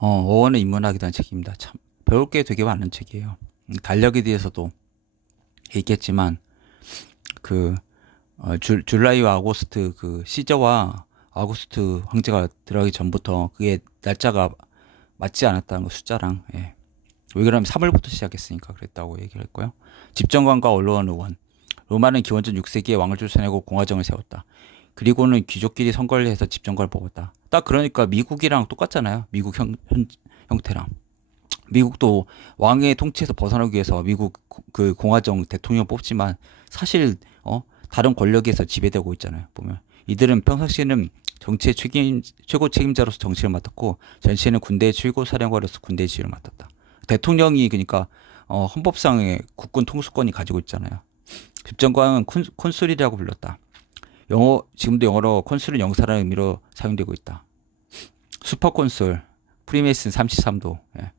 어, 어원을 입문하게 된 책입니다. 참 배울 게 되게 많은 책이에요. 음, 달력에 대해서도 얘기했지만 그 어, 줄, 줄라이와 아고스트 그 시저와 아고스트 황제가 들어가기 전부터 그게 날짜가 맞지 않았다는 거 숫자랑 예. 왜 그러면 3월부터 시작했으니까 그랬다고 얘기를 했고요. 집정관과 언론 의원 로마는 기원전 6세기에 왕을 쫓아내고 공화정을 세웠다. 그리고는 귀족끼리 선거를 해서 집정관을 뽑았다. 딱 그러니까 미국이랑 똑같잖아요. 미국 형, 현, 형태랑. 미국도 왕의 통치에서 벗어나기 위해서 미국 고- 그 공화정 대통령 뽑지만 사실 어 다른 권력에서 지배되고 있잖아요. 보면 이들은 평상시에는 정치의 책임 최고 책임자로서 정치를 맡았고 전시에는 군대의 최고 사령관으로서 군대의 지휘를 맡았다. 대통령이 그러니까 어, 헌법상의 국군 통수권이 가지고 있잖아요. 집정관은 콘, 콘술이라고 불렀다. 영어 지금도 영어로 콘술은 영사라는 의미로 사용되고 있다. 슈퍼 콘술 프리메이슨 33도. 예.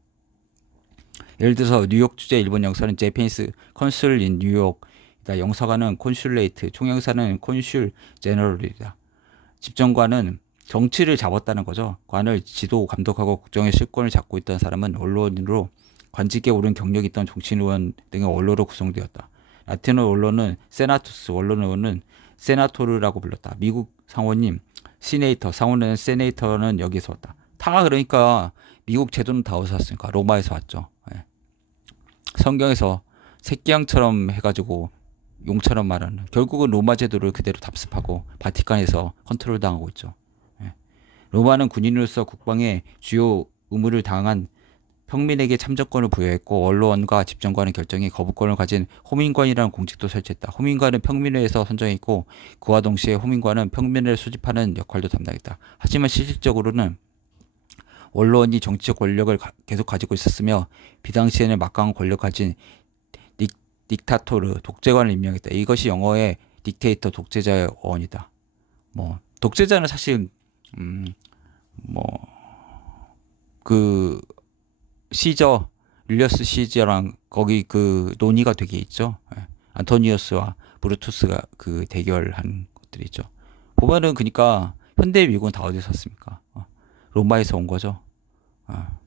예를 들어서 뉴욕 주재 일본 영사는 제페니스 콘술 인 뉴욕. 영사관은 콘슐레이트, 총영사는 콘슐 제너럴이다. 집정관은 정치를 잡았다는 거죠. 관을 지도, 감독하고 국정의 실권을 잡고 있던 사람은 언론으로 관직에 오른 경력이 있던 정치인 의원 등의 원로로 구성되었다. 라틴어 언론은 세나투스, 원론 의원은 세나토르라고 불렀다. 미국 상원님, 시네이터, 상원은 세네이터는 여기서 왔다. 다 그러니까 미국 제도는 다 어디서 왔습니까? 로마에서 왔죠. 예. 성경에서 새끼양처럼 해가지고 용처럼 말하는 결국은 로마 제도를 그대로 답습하고 바티칸에서 컨트롤 당하고 있죠. 예. 로마는 군인으로서 국방의 주요 의무를 다한 평민에게 참정권을 부여했고 언론과 집정관의 결정에 거부권을 가진 호민관이라는 공직도 설치했다. 호민관은 평민회에서 선정했고 그와 동시에 호민관은 평민을 수집하는 역할도 담당했다. 하지만 실질적으로는 언론이 정치적 권력을 가- 계속 가지고 있었으며 비당시에는 막강한 권력 가진 닉, 딕타토르 독재관을 임명했다. 이것이 영어의 딕테이터 독재자의 어원이다. 뭐 독재자는 사실 음, 뭐 그 시저 릴리어스 시저랑 거기 그 논의가 되게 있죠. 예. 안토니우스와 브루투스가 그 대결한 것들이 있죠. 보면은 그러니까 현대 미국은 다 어디서 샀습니까? 어, 로마에서 온 거죠. 어.